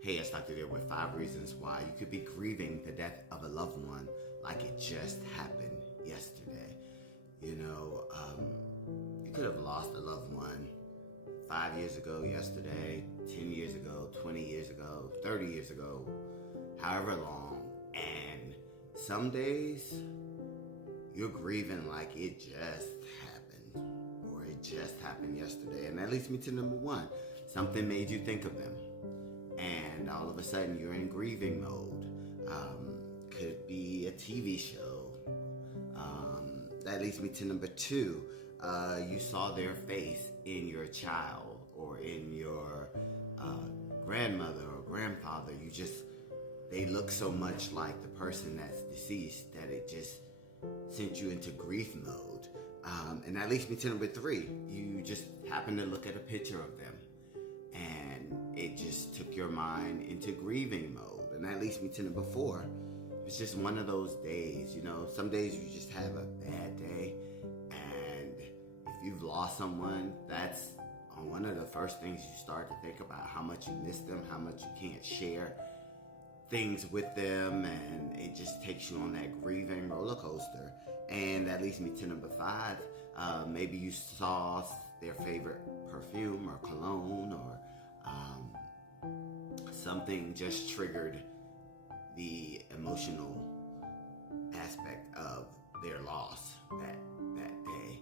Hey, it's Dr. There with 5 reasons why you could be grieving the death of a loved one like it just happened yesterday. You could have lost a loved one 5 years ago yesterday, 10 years ago, 20 years ago, 30 years ago, however long. And some days you're grieving like it just happened, or it just happened yesterday. And that leads me to number one. Something made you think of them, and all of a sudden you're in grieving mode. Could be a TV show. That leads me to number two. You saw their face in your child or in your grandmother or grandfather. They look so much like the person that's deceased that it just sent you into grief mode. And that leads me to number three. You just happen to look at a picture of them, and it just took your mind into grieving mode. And that leads me to number four. It's just one of those days, some days you just have a bad day, and if you've lost someone, that's one of the first things you start to think about, how much you miss them, how much you can't share things with them, and it just takes you on that grieving roller coaster. And that leads me to number five. Maybe you saw their favorite perfume or cologne, or something just triggered the emotional aspect of their loss that day.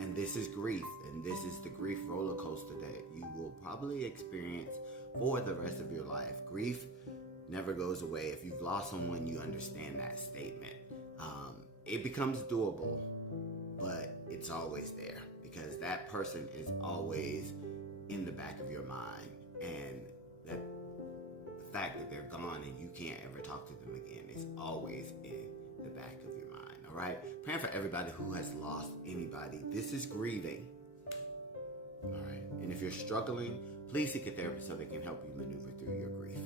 And this is grief, and this is the grief roller coaster that you will probably experience for the rest of your life. Grief never goes away. If you've lost someone, you understand that statement. It becomes doable, but it's always there, because that person is always in the back of your mind, and that the fact that they're gone and you can't ever talk to them again is always in the back of your mind. All right, praying for everybody who has lost anybody. This is grieving. All right, and if you're struggling, please seek a therapist so they can help you maneuver through your grief.